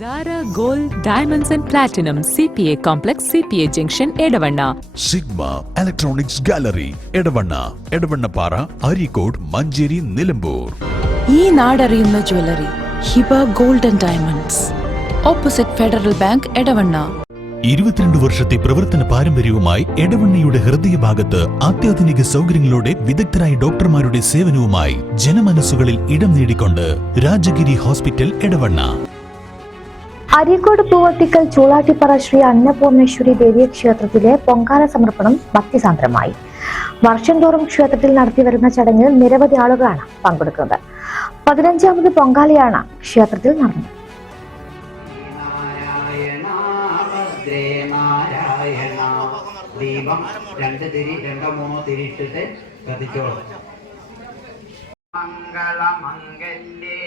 Zara Gold Diamonds and Platinum CPA Complex CPA Junction Edavanna Sigma Electronics Gallery Edavanna Para Arikod Manjeri Nilambur ഈ നാടറിയുന്ന jewellery Hiba gold and diamonds opposite Federal Bank Edavanna 22 വർഷത്തെ പ്രവർത്തന പാരമ്പര്യവുമായി എടവണ്ണയുടെ ഹൃദയഭാഗത്ത് അത്യാധുനിക സൗകര്യങ്ങളോടെ വിദഗ്ധരായ ഡോക്ടർമാരുടെ സേവനവുമായി ജനമനസ്സുകളിൽ ഇടം നേടിക്കൊണ്ട് രാജഗിരി ഹോസ്പിറ്റൽ എടവണ്ണ. അരീക്കോട് പൂവത്തിക്കൽ ചൂളാട്ടിപ്പറ ശ്രീ അന്നപൂർണേശ്വരി ദേവീ ക്ഷേത്രത്തിലെ പൊങ്കാല സമർപ്പണം ഭക്തിസാന്ദ്രമായി. വർഷം തോറും ക്ഷേത്രത്തിൽ നടത്തിവരുന്ന ചടങ്ങിൽ നിരവധി ആളുകളാണ് പങ്കെടുക്കുന്നത്. 15ാമത് പൊങ്കാലയാണ് ക്ഷേത്രത്തിൽ നടന്നത്. ദീപം 2 തിരി 2-3 തിരിയിട്ടിട്ട് കത്തിച്ചോളും. മംഗളമംഗല്യേ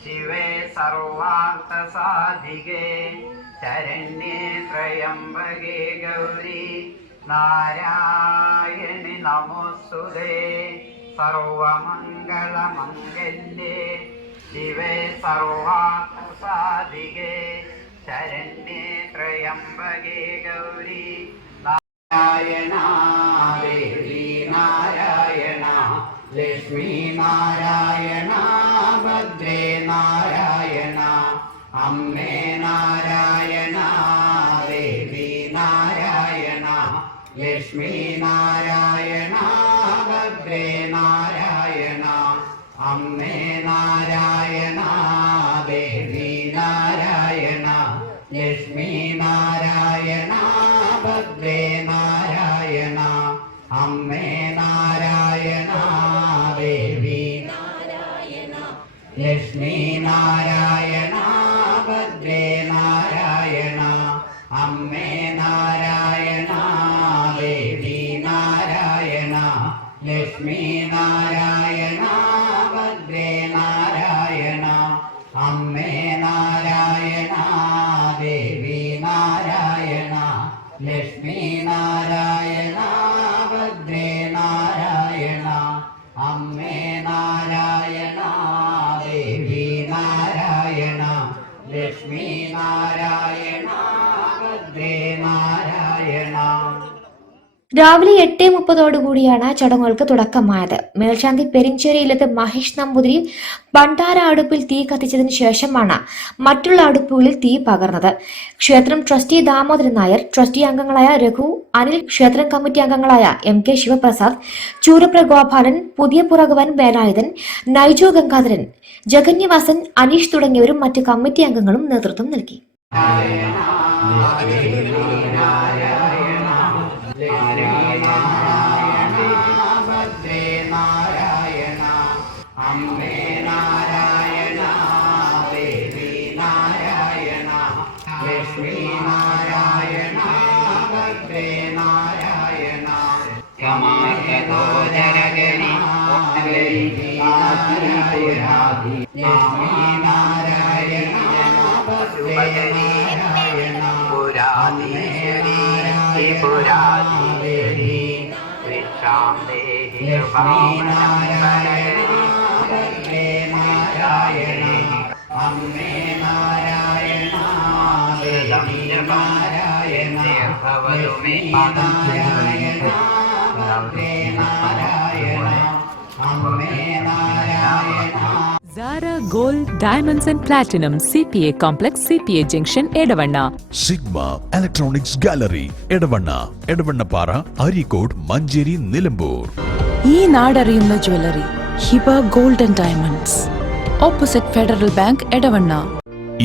ശിവേ സർവാർത്ഥസാധികേ ശരണ്യേ ത്രയംബകേ ഗൗരി നാരായണി നമോസ്തുതേ. സർവമംഗളമംഗല്യേ ശിവേ സർവാർത്ഥസാധികേ ശരണ്യേ ത്രയംബകേ ഗൗരി നാരായണ ദേവി നാരായണ ലക്ഷ്മി നാരായണ ഭദ്രേ നാരായണ അമ്മേ നാരായണ ദേവി നാരായണ ലക്ഷ്മി നാരായണ ഭദ്രേ നാരായണ അമ്മേ നാരായണ ദേവി നാരായണ ലക്ഷ്മി നാരായണ ഭദ്രേ നാരായണ അമ്മേ നാരായണ ദേവി നാരായണ ലക്ഷ്മി നാരായണ ഭദ്രേ നാരായണ അമ്മേ നാരായണ ദേവി നാരായണ ലക്ഷ്മി നാരായണ ഭദ്രേ നാരായണ അമ്മേ നാരായണ ദേവി നാരായണ ലക്ഷ്മി നാരായണ ഭദ്രേ നാരായണ അമ്മേ നാരായണ ദേവി നാരായണ ലക്ഷ്മി നാരായണ ഭദ്രേ നാരായണ. രാവിലെ 8:30 ചടങ്ങുകൾക്ക് തുടക്കമായത്. മേൽശാന്തി പെരിഞ്ചേരിയിലത്ത് മഹേഷ് നമ്പൂതിരി ഭണ്ഡാര അടുപ്പിൽ തീ കത്തിച്ചതിന് ശേഷമാണ് മറ്റുള്ള അടുപ്പുകളിൽ തീ പകർന്നത്. ക്ഷേത്രം ട്രസ്റ്റി ദാമോദരൻ നായർ, ട്രസ്റ്റി അംഗങ്ങളായ രഘു, അനിൽ, ക്ഷേത്രം കമ്മിറ്റി അംഗങ്ങളായ MK ശിവപ്രസാദ്, ചൂരപ്ര ഗോപാലൻ, പുതിയ പുറകുവൻ വേലായുധൻ, നൈജു ഗംഗാധരൻ, ജഗന്യവാസൻ, അനീഷ് തുടങ്ങിയവരും മറ്റ് കമ്മിറ്റി അംഗങ്ങളും നേതൃത്വം നൽകി. ഭദ്രേ നാരായണ അമ്മേ നാരായണ ദേവി നാരായണ ലക്ഷ്മി നാരായണ ഭദ്രേ നാരായണ കമാകോദരഗണി ലക്ഷ്മി നാരായണ ഭദ്രേ നാരായണ പുരാധീശ്വരി പുരാധീശ്വരി ലക്ഷ്മീ നാരായണ ഭദ്രേ നാരായണ അമ്മേ നാരായണ ദേവി നാരായണ ലക്ഷ്മീ നാരായണ ഭദ്രേ നാരായണ അമ്മേ Narayana. Zara Gold Diamonds and Platinum CPA Complex CPA Junction Edavanna Sigma Electronics Gallery Edavanna Para Arikod Manjeri Nilambur. ഈ നാടറിയുന്ന jewellery Hiba gold and diamonds opposite Federal Bank Edavanna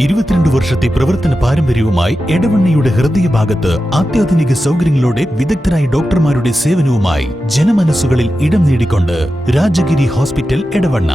22 വർഷത്തെ പ്രവർത്തന പാരമ്പര്യവുമായി എടവണ്ണയുടെ ഹൃദയഭാഗത്ത് അത്യാധുനിക സൗകര്യങ്ങളോടെ വിദഗ്ധരായ ഡോക്ടർമാരുടെ സേവനവുമായി ജനമനസ്സുകളിൽ ഇടം നേടിക്കൊണ്ട് രാജഗിരി ഹോസ്പിറ്റൽ എടവണ്ണ.